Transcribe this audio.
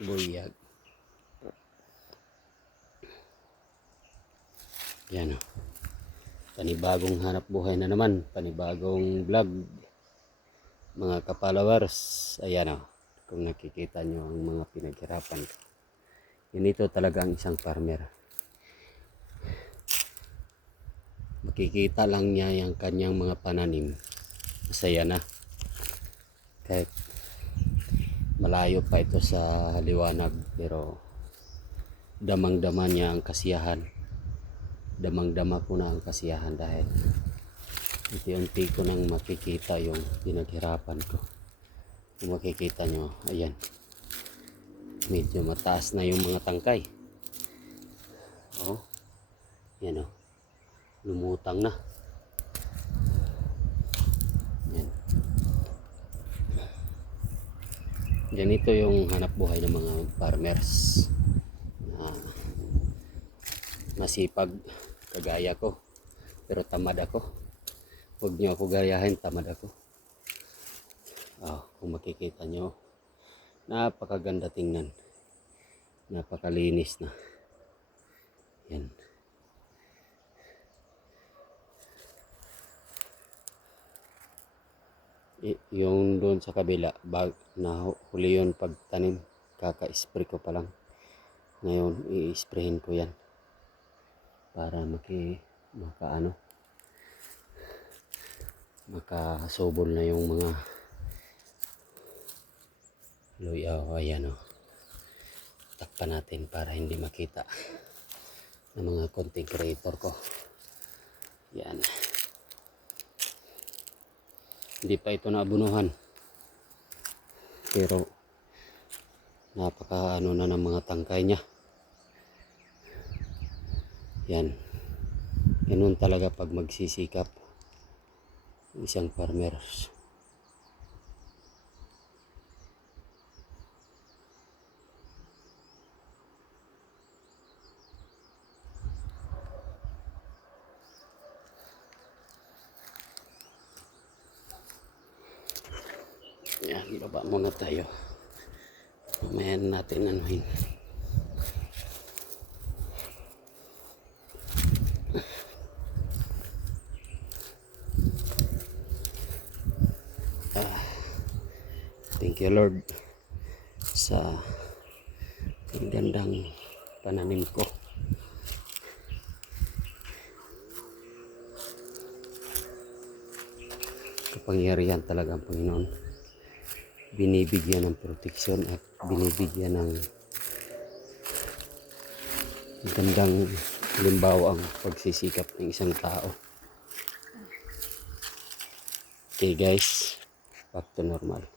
Buyag. Yan o. Panibagong hanap buhay na naman. Panibagong vlog. Mga kapalawars. Ayan o. Kung nakikita nyo ang mga pinaghirapan ko. Ganito talaga ang isang farmer. Makikita lang niya yung kanyang mga pananim. Masaya na. Kahit malayo pa ito sa liwanag. Pero damang-dama niya ang kasiyahan. Damang-dama ko na ang kasiyahan dahil unti-unti ko nang makikita yung pinaghirapan ko. Kung makikita nyo, ayan, medyo mataas na yung mga tangkay. Oh, yan o, lumutang na. Yan. Ganito yung hanap buhay ng mga farmers. Masipag kagaya ko, pero tamad ako. Huwag nyo ako gayahin, tamad ako. Kung makikita nyo, napakaganda tingnan, napakalinis na. Yan. Yung doon sa kabila, na huli yun pagtanim, kaka-spray ko pa lang. Ngayon i-sprayin ko yan para makasobol na yung mga luyaw. Ayan o, takpan natin para hindi makita ng mga content creator ko. Yan, hindi pa ito naabunuhan, pero napaka na ng mga tangkay niya. Yan, ganun talaga pag magsisikap isang farmer. Yan, baba muna tayo. Mamaya natin anuhin. Thank you Lord sa gandang pananim ko. Kapangyarihan talaga ang Panginoon. Binibigyan ng proteksyon at binibigyan ng gandang halimbawa ang pagsisikap ng isang tao. Okay guys, back to normal.